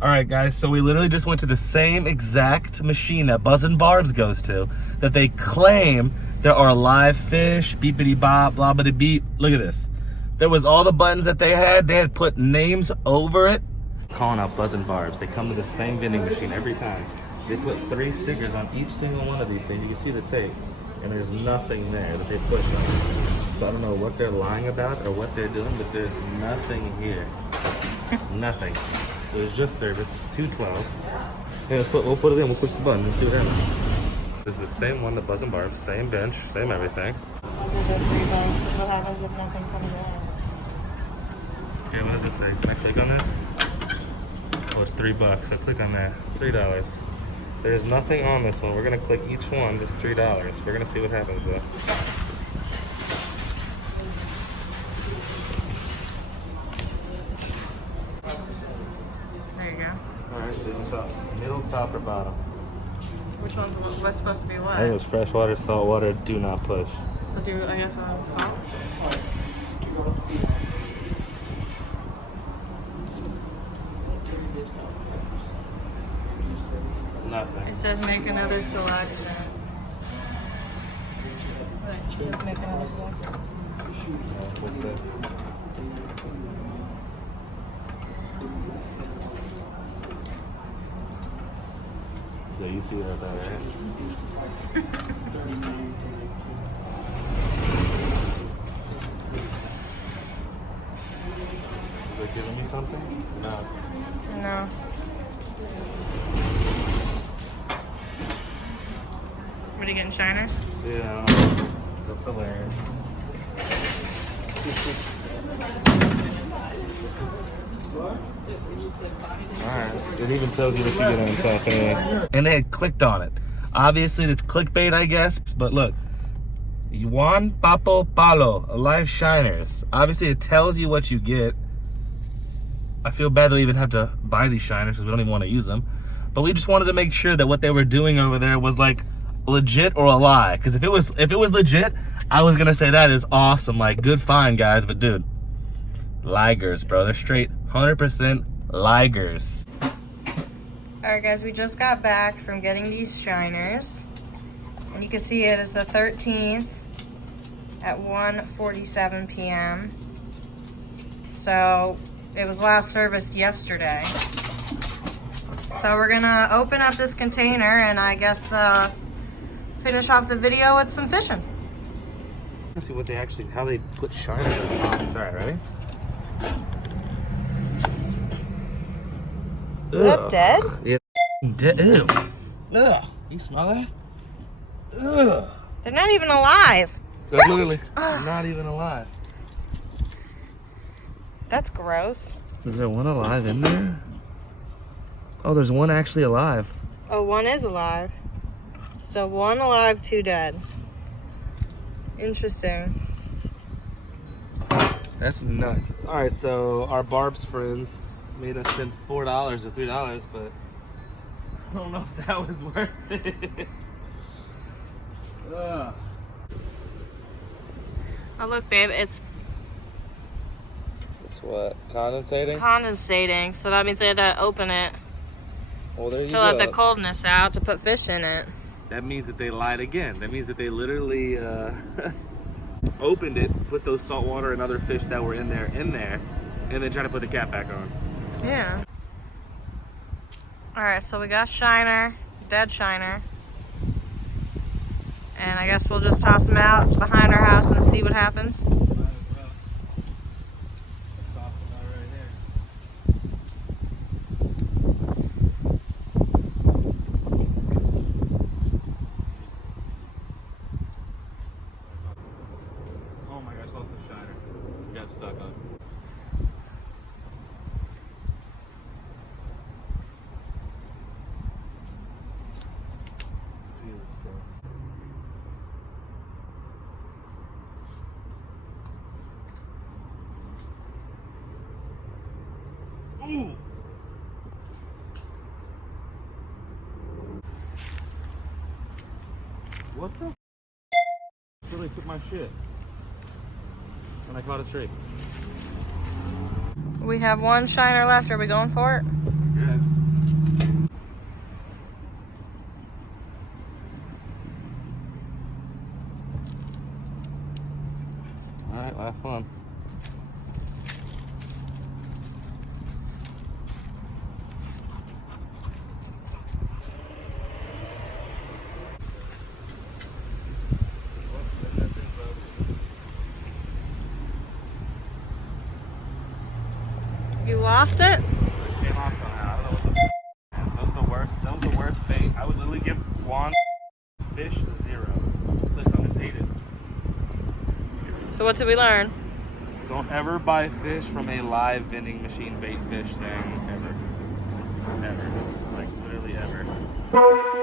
All right, guys, so we literally just went to the same exact machine that Buzzin Barbs goes to, that they claim there are live fish, beepity bop, blah bitty beep. Look at this. There was all the buttons that they had put names over it. Calling out Buzzin Barbs. They come to the same vending machine every time. They put 3 stickers on each single one of these things. You can see the tape, and there's nothing there that they push on. So I don't know what they're lying about or what they're doing, but there's nothing here. Nothing. It was just service, $2.12. Hey, we'll put it in, we'll push the button and see what happens. This is the same one, the Buzzin Barbs, same bench, same everything. I'll do the $3. What happens if nothing comes in? Okay, what does it say? Can I click on this? Oh, it's $3. So click on that. $3. There's nothing on this one. We're gonna click each one, just $3. We're gonna see what happens though. There you go. Alright, so you top, middle, top, or bottom? Which one's what's supposed to be what? I think it's freshwater, saltwater, do not push. So do, I guess, salt? Nothing. It says make another selection. Right, it says make another selection. What's that? So you see that, right? Is it giving me something? No. No. What are you getting, shiners? Yeah, that's hilarious. Alright, it even tells you what you get on top anyway. And they had clicked on it. Obviously, it's clickbait, I guess, but look. Juan Papo Palo, live shiners. Obviously, it tells you what you get. I feel bad that we even have to buy these shiners because we don't even want to use them. But we just wanted to make sure that what they were doing over there was like legit or a lie. Because if it was legit, I was gonna say that is awesome. Like, good find, guys. But dude, ligers, bro. They're straight 100% ligers. Alright guys, we just got back from getting these shiners. And you can see it is the 13th at 1:47 p.m. So it was last serviced yesterday. So we're gonna open up this container and I guess finish off the video with some fishing. Let's see what they actually, how they put shiners in the pockets. Alright, ready? Is that dead? Yeah, dead. Ew. Ugh. You smell that? Ugh. They're not even alive. They're literally not even alive. That's gross. Is there one alive in there? Oh, there's one actually alive. Oh, one is alive. So 1 alive, 2 dead. Interesting. That's nuts. All right, so our Barbs friends made us spend $4 or $3, but I don't know if that was worth it. Ugh. Oh, look, babe, it's What, condensating? condensating. So that means they had to open it Well, there you to go. let the coldness out to put fish in it. That means that they lied again. That means that they literally opened it, put those salt water and other fish that were in there, and then tried to put the cap back on. Yeah. All right, so we got shiner, dead shiner. And I guess we'll just toss them out behind our house and see what happens. Oh my gosh, lost the shiner. We got stuck on. Jesus Christ. Ooh! What the? Somebody took my shit. And I caught a tree. We have one shiner left. Are we going for it? Yes. Last one. You lost it? It came off somehow. I don't know what the those are the worst. That was the worst bait. I would literally give one fish 0. This one just ate it. So what did we learn? Don't ever buy fish from a live vending machine bait fish thing ever. Ever. Like literally ever.